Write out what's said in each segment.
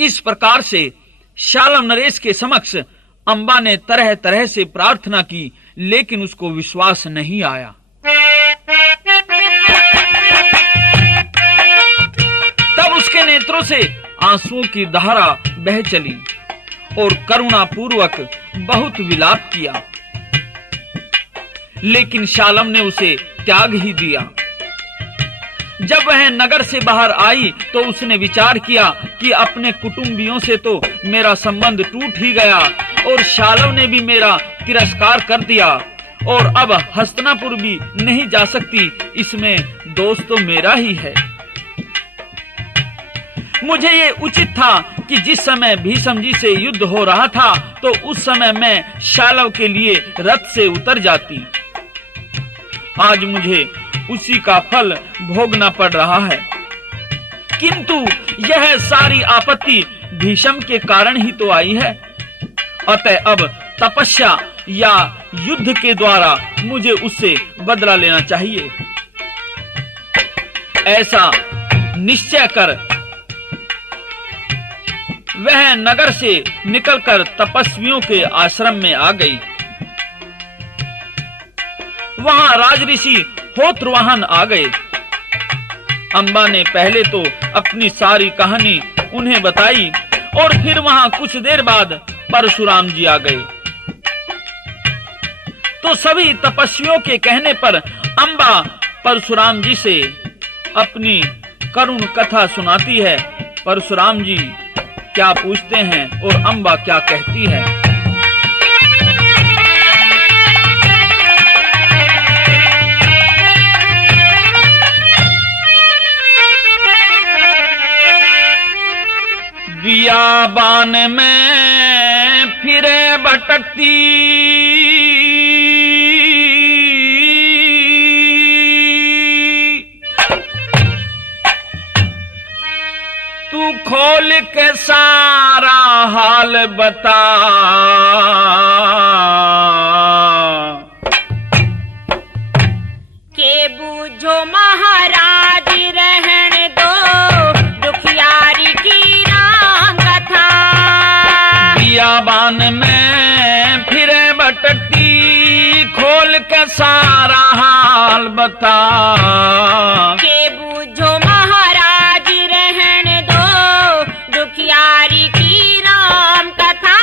इस प्रकार से शालम नरेश के समक्ष अम्बा ने तरह तरह से प्रार्थना की, लेकिन उसको विश्वास नहीं आया। तब उसके नेत्रों से आंसुओं की धारा बह चली और करुणा पूर्वक बहुत विलाप किया, लेकिन शालम ने उसे त्याग ही दिया। जब वह नगर से बाहर आई तो उसने विचार किया कि अपने कुटुंबियों से तो मेरा संबंध टूट ही गया और शालम ने भी मेरा तिरस्कार कर दिया और अब हस्तिनापुर भी नहीं जा सकती, इसमें दोष तो मेरा ही है। मुझे ये उचित था कि जिस समय भीष्म जी से युद्ध हो रहा था तो उस समय मैं शालव के लिए रथ से उतर जाती। आज मुझे उसी का फल भोगना पड़ रहा है, किंतु यह सारी आपत्ति भीष्म के कारण ही तो आई है। अतः अब तपस्या या युद्ध के द्वारा मुझे उससे बदला लेना चाहिए। ऐसा निश्चय कर वह नगर से निकलकर तपस्वियों के आश्रम में आ गई। वहां राजऋषि होत्रवाहन आ गए। अम्बा ने पहले तो अपनी सारी कहानी उन्हें बताई और फिर वहां कुछ देर बाद परशुराम जी आ गए। तो सभी तपस्वियों के कहने पर अम्बा परशुराम जी से अपनी करुण कथा सुनाती है। परशुराम जी क्या पूछते हैं और अम्बा क्या कहती है। बियाबान में फिरे भटकती तू खोल के सारा हाल बता, के बूझो महाराज रहन दो दुखियारी की राम कथा। बियाबान में फिरे भटकती खोल के सारा हाल बता, के बूझो महाराज रहन दो दुखियारी की राम कथा।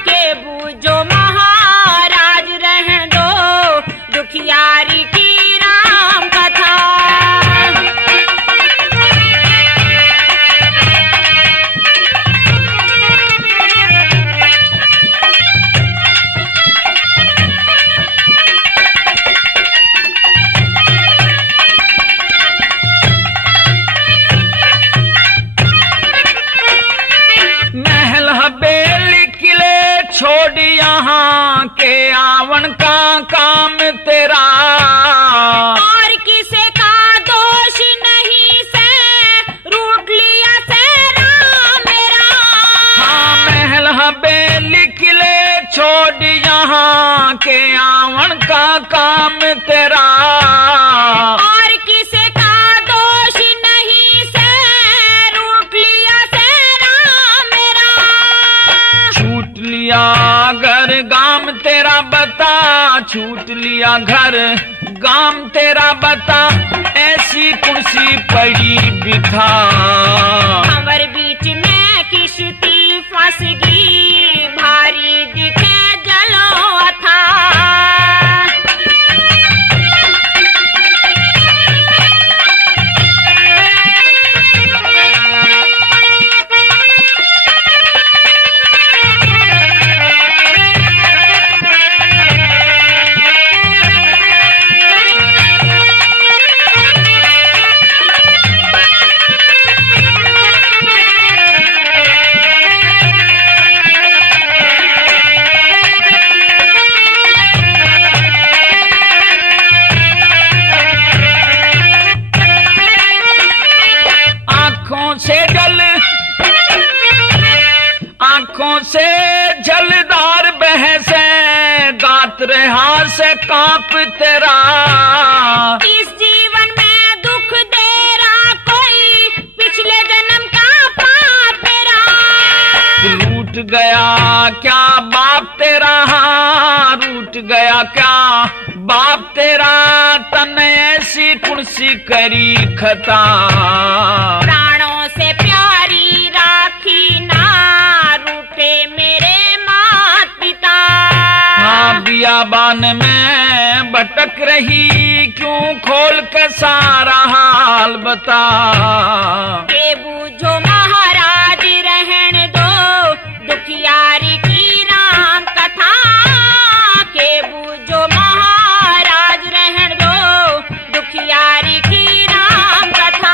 के बूझो महाराज रहन दो दुखियारी की राम कथा। महल हवेली किले छोड़ यहाँ के आवन का काम तेरा, और किसे का दोष नहीं से रूठ लिया सेरा मेरा। हाँ महल हवेली किले छोड़ यहाँ के आवन का काम तेरा, और किसे का दोष नहीं से रूठ लिया सेरा मेरा। छूट लिया घर गाम तेरा बता, छूट लिया घर गाम तेरा बता, ऐसी कुर्सी पड़ी बिठा। हमर बीच में किश्ती फंस गई भारी दिखे जलो अथा। आंखों से जलदार बहसे गात रहा से कांप तेरा। इस जीवन में दुख दे रहा कोई पिछले जन्म का पाप रूठ गया क्या बाप तेरा, रूठ गया क्या बाप तेरा, तन ऐसी कुणसी करी खता, प्राणों से प्यारी राखी ना, रूठे मेरे मात पिता। हाँ बियाबान में भटक रही, क्यों खोल के सारा हाल बता, के बूझो महाराज रहन दो, दुखियारी की राम कथा, के बूझो महाराज रहन दो, दुखियारी की राम कथा।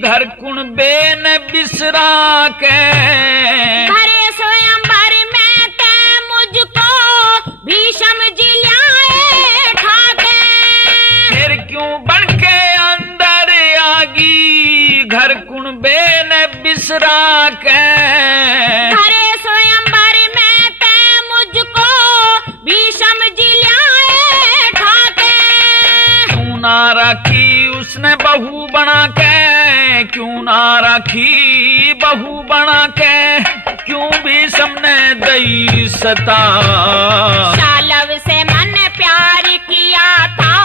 घर कुणबे न बिसरा के, भरे स्वयंवर में ते मुझको भीषम जी ल्याए ठाके, फिर क्यों बन के अंदर आगी, घर कुणबे न बिसरा के, भरे स्वयंवर में ते मुझको भीषम जी ल्याए ठाके, क्यों ना रखी उसने बहू बना के, क्यों ना रखी बहू बना के, क्यों भी सबने दई सता, शालव से मन प्यार किया था,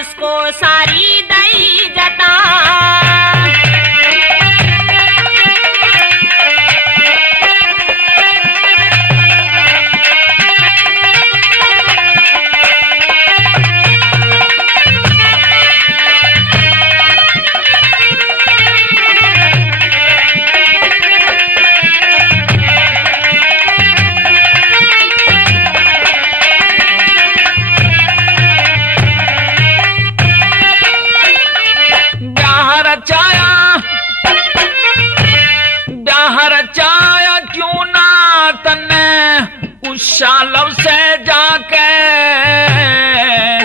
उसको सारी दई जता। रचाया क्यों ना तने उस शालव से जाके,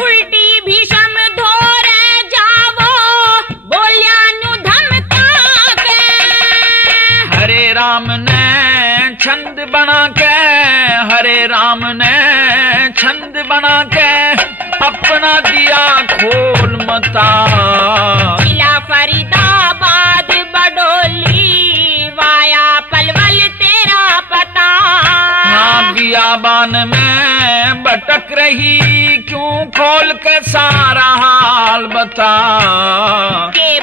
उल्टी भीषम धोरे जावो, बोलिया नु धमका के, हरे राम ने छंद बना के, हरे राम ने छंद बना के, अपना दिया खोल मता, जिला फरीदाबाद बडोली, वाया पलवल तेरा पता। हाँ बियाबान में भटक रही, क्यों खोल के सारा हाल बता, के